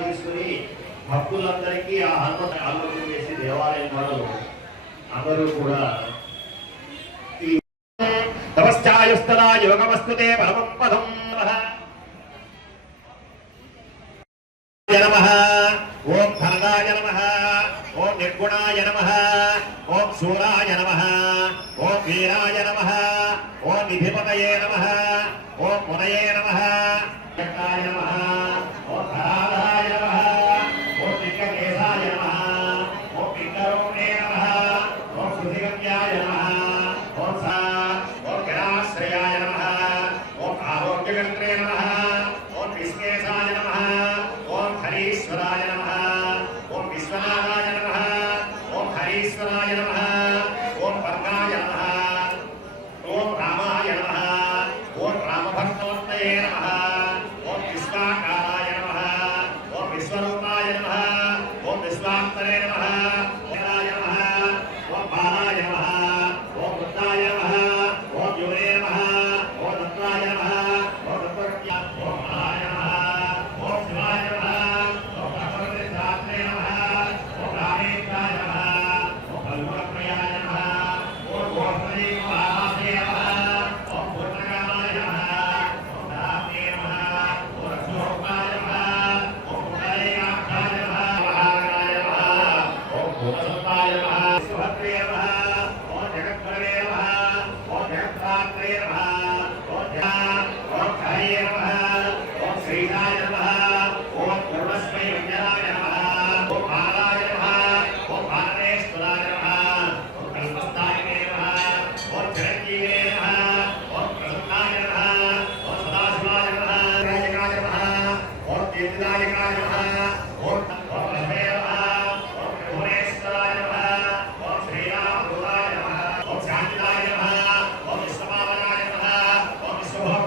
తీసుకుని భక్తులందరికీ ఆ హనుమత ఆలోచన చేసి దేవాలయం వాళ్ళు అందరూ కూడా నిర్గుణాయ నమ. ఓం వీరాయ నమ. ఓం నిధిపతయే నమ. ఓం మునయే నమ. ఓం భూతసత్తాయ నమ సుభద్రే నమ ఓం జగద్గురవే నమ ఓం జగత్రాత్రే నమ ఓం జ- ఓం హరయే నమ ఓం శ్రీరాయ నమ ఓం పూర్ణస్మై వ్యజనాయ నమ ఓం బాలాయ నమ ఓం బాలనేశ్వరాయ నమ ఓం కల్పస్థాయినే నమ ఓం చిరంజీవే నమ ఓం ప్రసన్నాయ నమ ఓం సదాశివాయ నమ రాజకాయ నమ ఓం తీర్థదాయకాయ నమ ఓం ఓం లక్ష్మే నమ ఓం భువనేశ్వరాయ నమ ఓం శ్రీరామదూతాయ నమ ఓం శాంతిదాయ నమ ఓం విశ్వమావనాయ నమ ఓం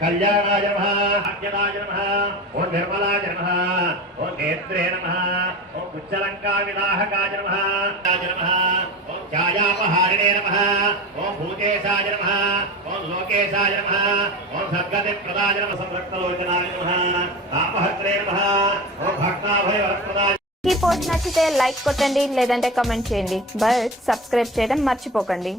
కళ్యాణాయ నమ అజ్ఞదాయ నమ ఓ నిర్మలాయ నమ ఓ నేత్రే నమ ఓ ఉచ్చలంకా విదాహకాయ నమ నమ ఓ ఛాయాపహారిణే నమ ఓం భూతేశాయ నమ ఓం లోకేశాయ నమ ఓం సద్గతి ప్రదాయ నమ సంరక్తలోచనాయ నమ నామహత్రే నమ ఓ భక్తాభయవరప్రదాయ ఈ పోస్ట్ నచ్చితే లైక్ కొట్టండి లేదంటే కమెంట్ చేయండి. బట్ సబ్స్క్రైబ్ చేయడం మర్చిపోకండి.